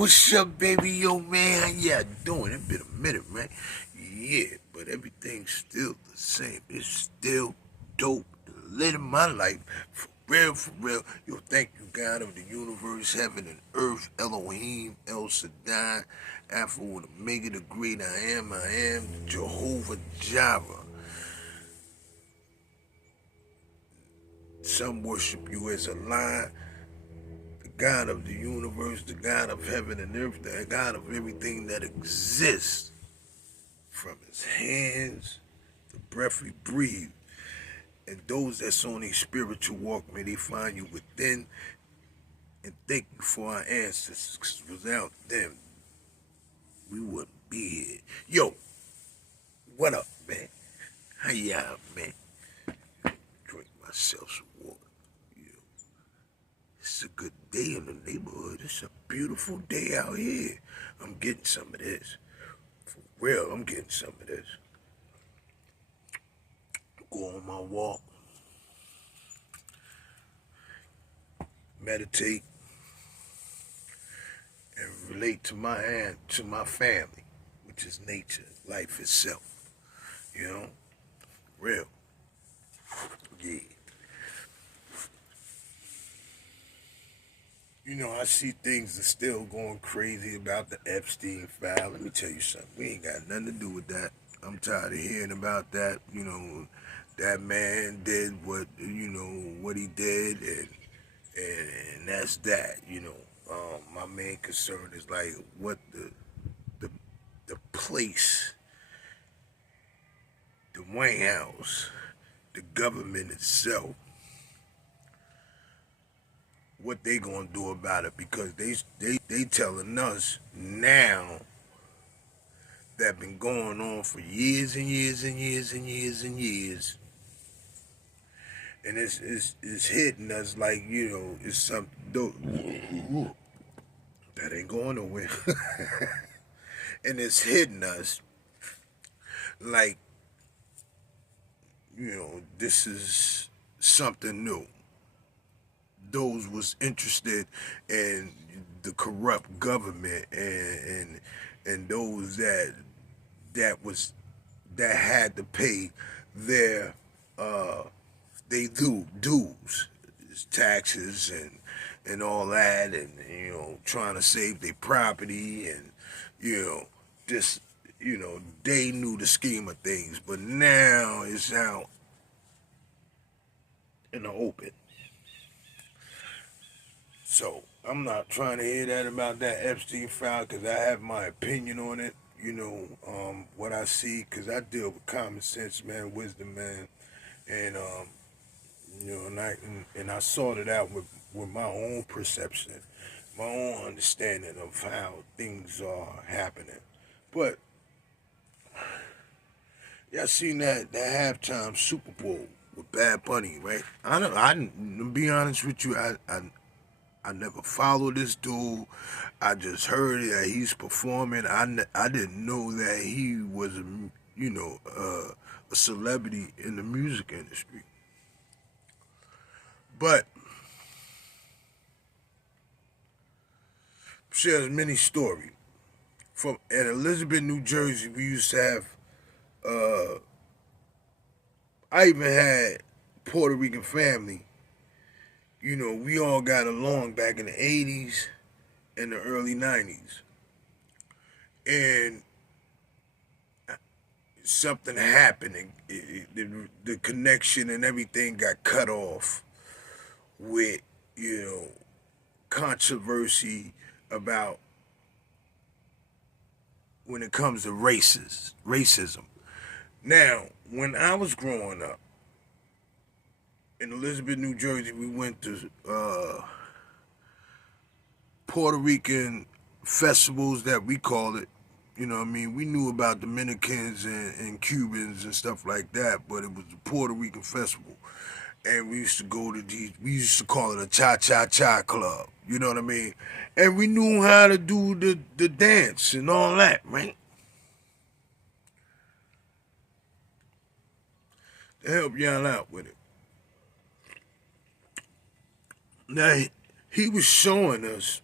what's up, baby? Yo, man, how y'all doing? It's been a minute, man. Yeah, but everything's still the same. It's still dope. Living my life for real, for real. Yo, thank you, God of the universe, heaven and earth, Elohim, El Shaddai, Alpha and Omega, the great I am, Jehovah Jireh. Some worship you as a lie. The God of the universe, the God of heaven and earth, the God of everything that exists. From his hands, the breath we breathe. And those that's on a spiritual walk, may they find you within. And thank you for our ancestors, because without them, we wouldn't be here. Yo, what up, man? How y'all, man? Drink myself some water. Yo, it's a good day in the neighborhood. It's a beautiful day out here. I'm getting some of this. For real, I'm getting some of this. Go on my walk, meditate, and relate to my family, which is nature, life itself. You know, real. Yeah. You know, I see things are still going crazy about the Epstein file. Let me tell you something. We ain't got nothing to do with that. I'm tired of hearing about that. You know, that man did what he did, and that's that. My main concern is like what the the place, the White House, the government itself, what they gonna do about it, because they telling us now that been going on for years and years and years and years and years, and it's hitting us like it's something that ain't going nowhere, and it's hitting us like this is something new. Those was interested in the corrupt government and those that was that had to pay their they dues, taxes and all that, and trying to save their property, and just they knew the scheme of things, but now it's out in the open. So I'm not trying to hear that about that Epstein file, because I have my opinion on it. What I see, because I deal with common sense, man, wisdom, man, and and I sorted out with my own perception, my own understanding of how things are happening. But y'all seen that halftime Super Bowl with Bad Bunny, right? To be honest with you, I never followed this dude. I just heard that he's performing. I didn't know that he was a celebrity in the music industry. But shares many story. From at Elizabeth, New Jersey, we used to have. I even had Puerto Rican family. We all got along back in the '80s and the early '90s, and something happened. The connection and everything got cut off with controversy about when it comes to racism. Now, when I was growing up in Elizabeth, New Jersey, we went to Puerto Rican festivals, that we call it. You know what I mean? We knew about Dominicans and Cubans and stuff like that, but it was the Puerto Rican festival. And we used to go to we used to call it a cha-cha-cha club. You know what I mean? And we knew how to do the dance and all that, right? To help y'all out with it. Now, he was showing us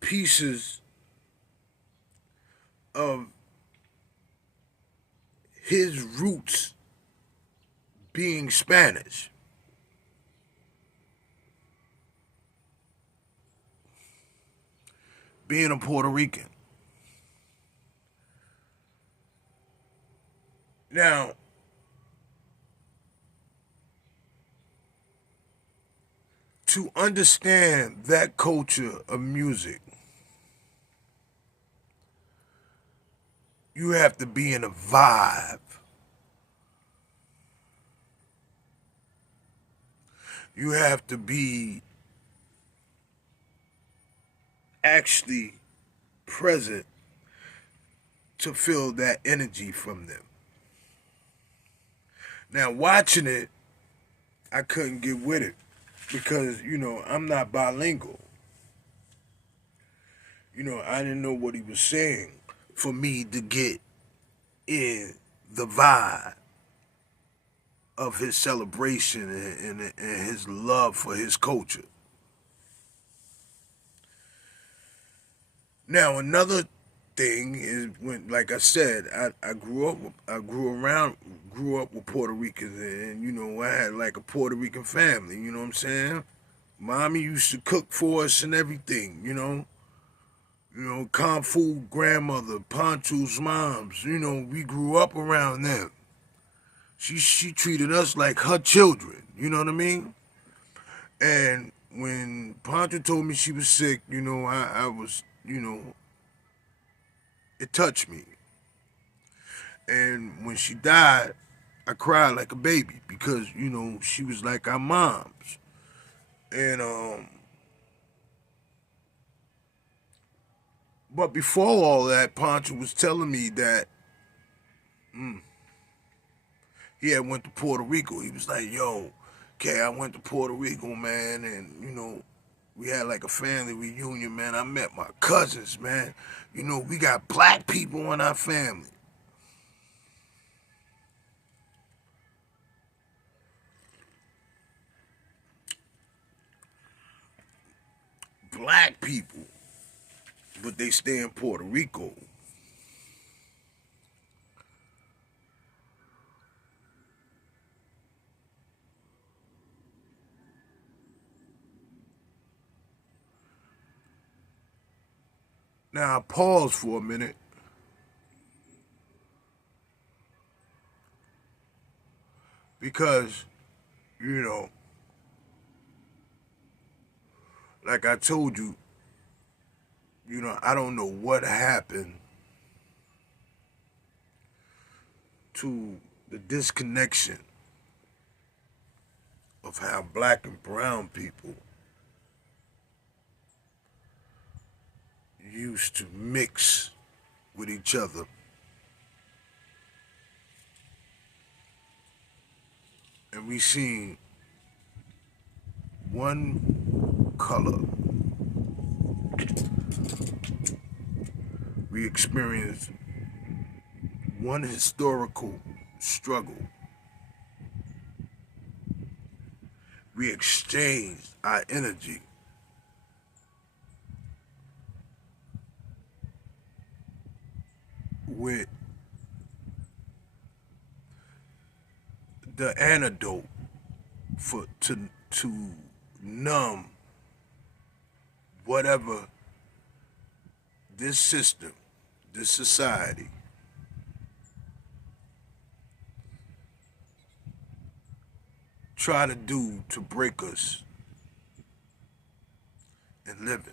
pieces of his roots being Spanish. Being a Puerto Rican. Now, to understand that culture of music, you have to be in a vibe. You have to be actually present to feel that energy from them. Now, watching it, I couldn't get with it because, I'm not bilingual. I didn't know what he was saying for me to get in the vibe of his celebration and his love for his culture. Now, another thing is when, like I said, I grew up with Puerto Ricans, and I had like a Puerto Rican family. You know what I'm saying? Mommy used to cook for us and everything. Kung Fu grandmother, Pancho's moms. We grew up around them. She treated us like her children. You know what I mean? And when Pancho told me she was sick, I was, it touched me. And when she died, I cried like a baby because, she was like our moms. And but before all that, Pancho was telling me that he had went to Puerto Rico. He was like, "Yo, okay, I went to Puerto Rico, man, and we had like a family reunion, man. I met my cousins, man. We got black people in our family." Black people, but they stay in Puerto Rico. Now, I pause for a minute because, you know, like I told you, I don't know what happened to the disconnection of how black and brown people used to mix with each other. And we seen one color. We experienced one historical struggle. We exchanged our energy with the antidote for to numb whatever this system, this society try to do to break us in living.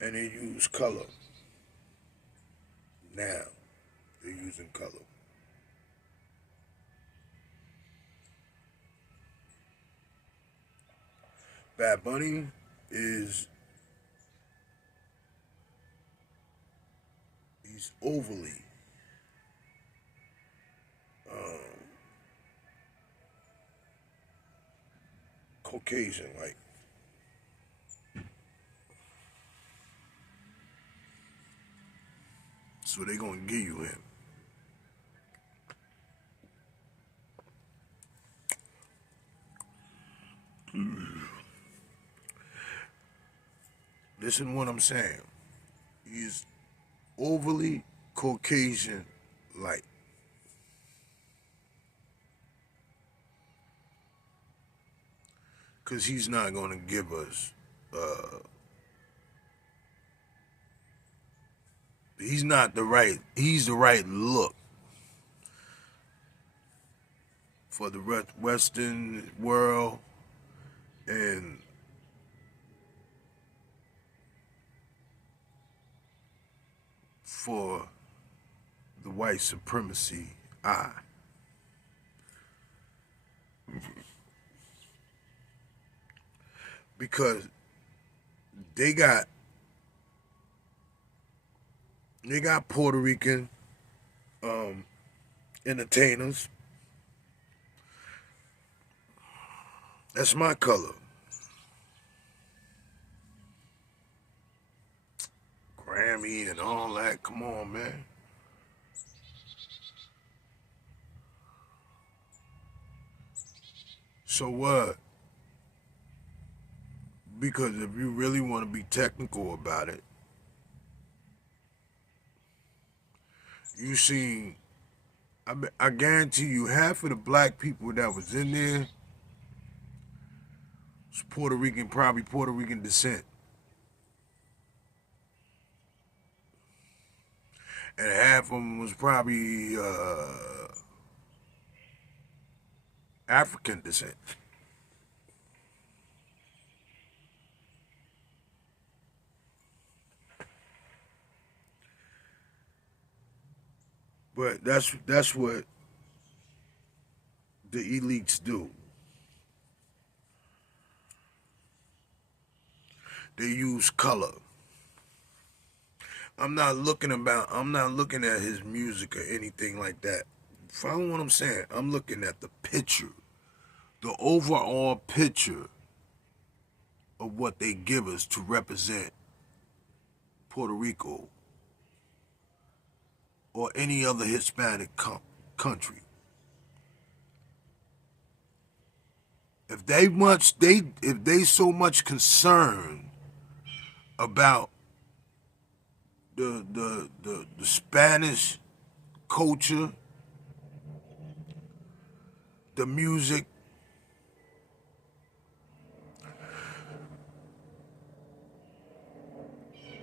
And they use color. Now they're using color. Bad Bunny is he's overly Caucasian, like so they gonna give you him. Listen to what I'm saying. He's overly Caucasian light. Because he's not going to give us, he's the right look for the Western world and for the white supremacy eye. Because they got Puerto Rican entertainers. That's my color. Grammy and all that. Come on, man. So what? Because if you really want to be technical about it, you see, I guarantee you half of the black people that was in there was Puerto Rican, probably Puerto Rican descent. And half of them was probably African descent. But that's what the elites do. They use color. I'm not looking at his music or anything like that. Follow what I'm saying? I'm looking at the picture, the overall picture of what they give us to represent Puerto Rico or any other Hispanic country. If they so much concerned about the Spanish culture, the music,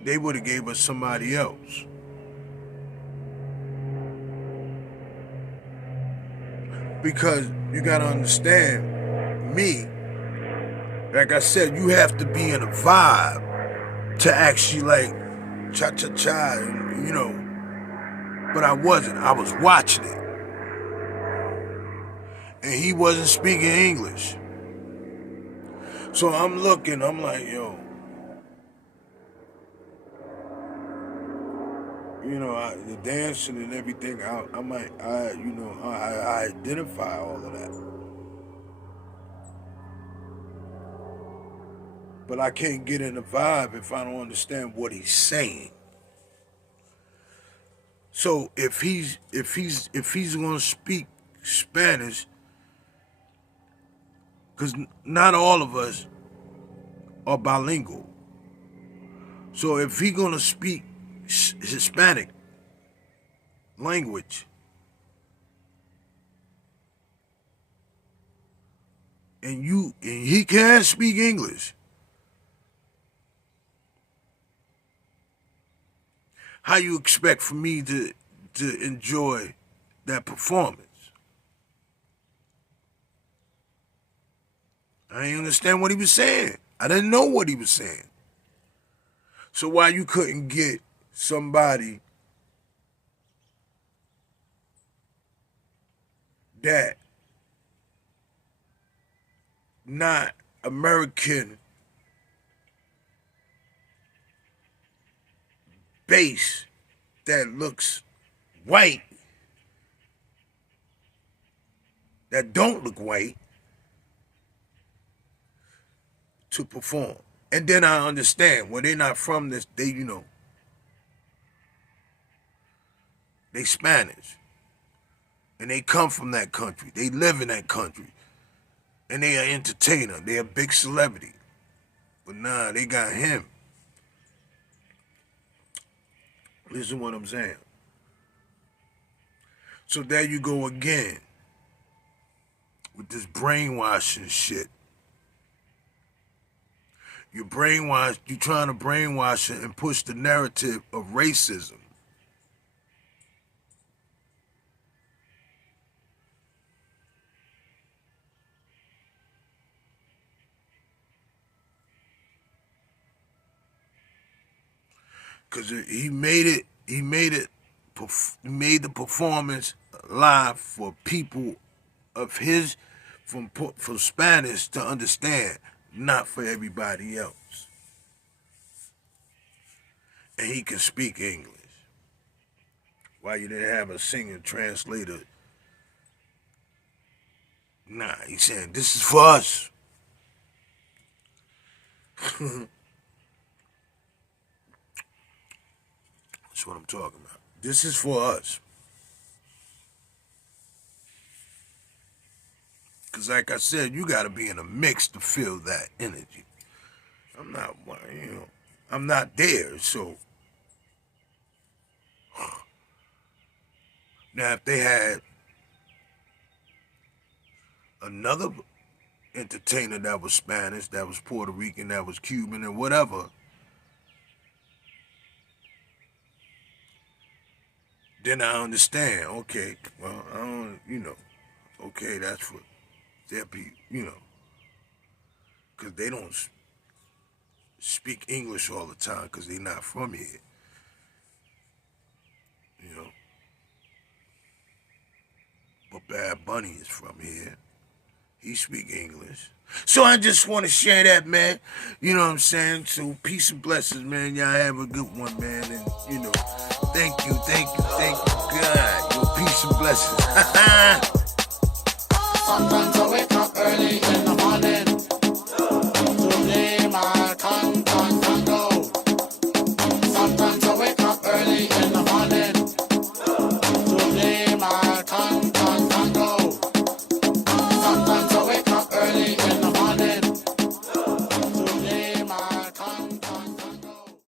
they would have gave us somebody else. Because you gotta understand, me, like I said, you have to be in a vibe to actually like cha-cha-cha, you know. But I wasn't. I was watching it. And he wasn't speaking English. So I'm looking, I'm like, yo. You know, the dancing and everything, I identify all of that. But I can't get in the vibe if I don't understand what he's saying. So if he's gonna speak Spanish, because not all of us are bilingual. So if he's gonna speak Hispanic language, and he can't speak English, how you expect for me to enjoy that performance? I didn't understand what he was saying. I didn't know what he was saying. So why you couldn't get somebody that not American base that looks white, that don't look white, to perform? And then I understand when they're not from this, they Spanish. And they come from that country. They live in that country. And they are entertainer. They a big celebrity. But nah, they got him. Listen what I'm saying. So there you go again with this brainwashing shit. You trying to brainwash it and push the narrative of racism. Cause he made the performance live for people of his, from Spanish to understand, not for everybody else. And he can speak English. Why you didn't have a singing translator? Nah, he's saying, this is for us. That's what I'm talking about. This is for us. Because like I said, you got to be in a mix to feel that energy. I'm not there, so. Now, if they had another entertainer that was Spanish, that was Puerto Rican, that was Cuban, and whatever, then I understand. Okay, well, I don't, okay, that's for their people, because they don't speak English all the time because they're not from here, But Bad Bunny is from here. He speak English. So I just want to share that, man. You know what I'm saying? So peace and blessings, man. Y'all have a good one, man. And, thank you, God. Peace and blessings. Sometimes I wake up early